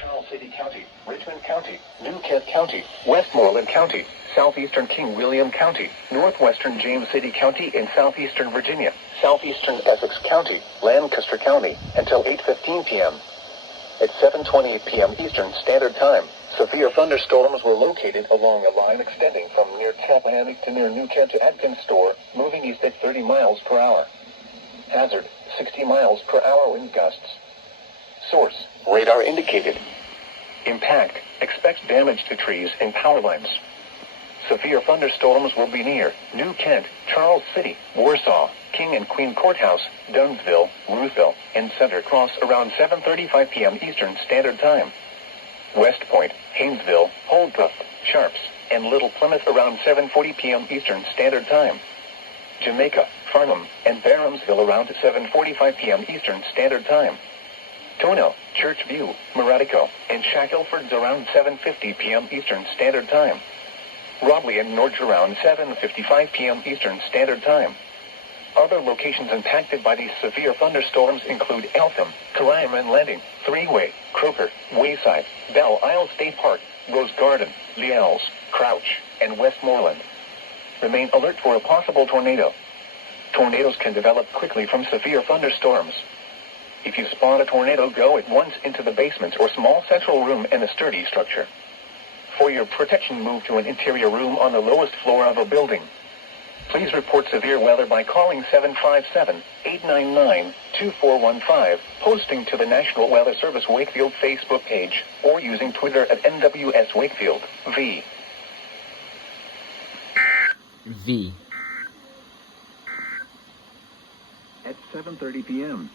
Charles City County, Richmond County, New Kent County, Westmoreland County, southeastern King William County, northwestern James City County in southeastern Virginia, southeastern Essex County, Lancaster County, until 8:15 p.m. At 7:28 p.m. Eastern Standard Time, severe thunderstorms were located along a line extending from near Tappahannock to near New Kent to Adkins Store, moving east at 30 miles per hour. Hazard, 60 miles per hour wind gusts. Source, radar indicated. Impact, expect damage to trees and power lines. Severe thunderstorms will be near New Kent, Charles City, Warsaw, King and Queen Courthouse, Dunsville, Ruthville, and Center Cross around 7:35 p.m. Eastern Standard Time. West Point, Haynesville, Holdcroft, Sharps, and Little Plymouth around 7:40 p.m. Eastern Standard Time. Jamaica, Farnham, and Barhamsville around 7:45 p.m. Eastern Standard Time. Tono, Churchview, Maratico, and Shackelford's around 7:50 p.m. Eastern Standard Time. Rodley and Norge around 7:55 p.m. Eastern Standard Time. Other locations impacted by these severe thunderstorms include Eltham, Kalaman Landing, Three-Way, Croker, Wayside, Belle Isle State Park, Rose Garden, Liels, Crouch, and Westmoreland. Remain alert for a possible tornado. Tornadoes can develop quickly from severe thunderstorms. If you spot a tornado, go at once into the basement or small central room in a sturdy structure. For your protection, move to an interior room on the lowest floor of a building. Please report severe weather by calling 757-899-2415, posting to the National Weather Service Wakefield Facebook page, or using Twitter at NWS Wakefield, V. V. At 7:30 p.m.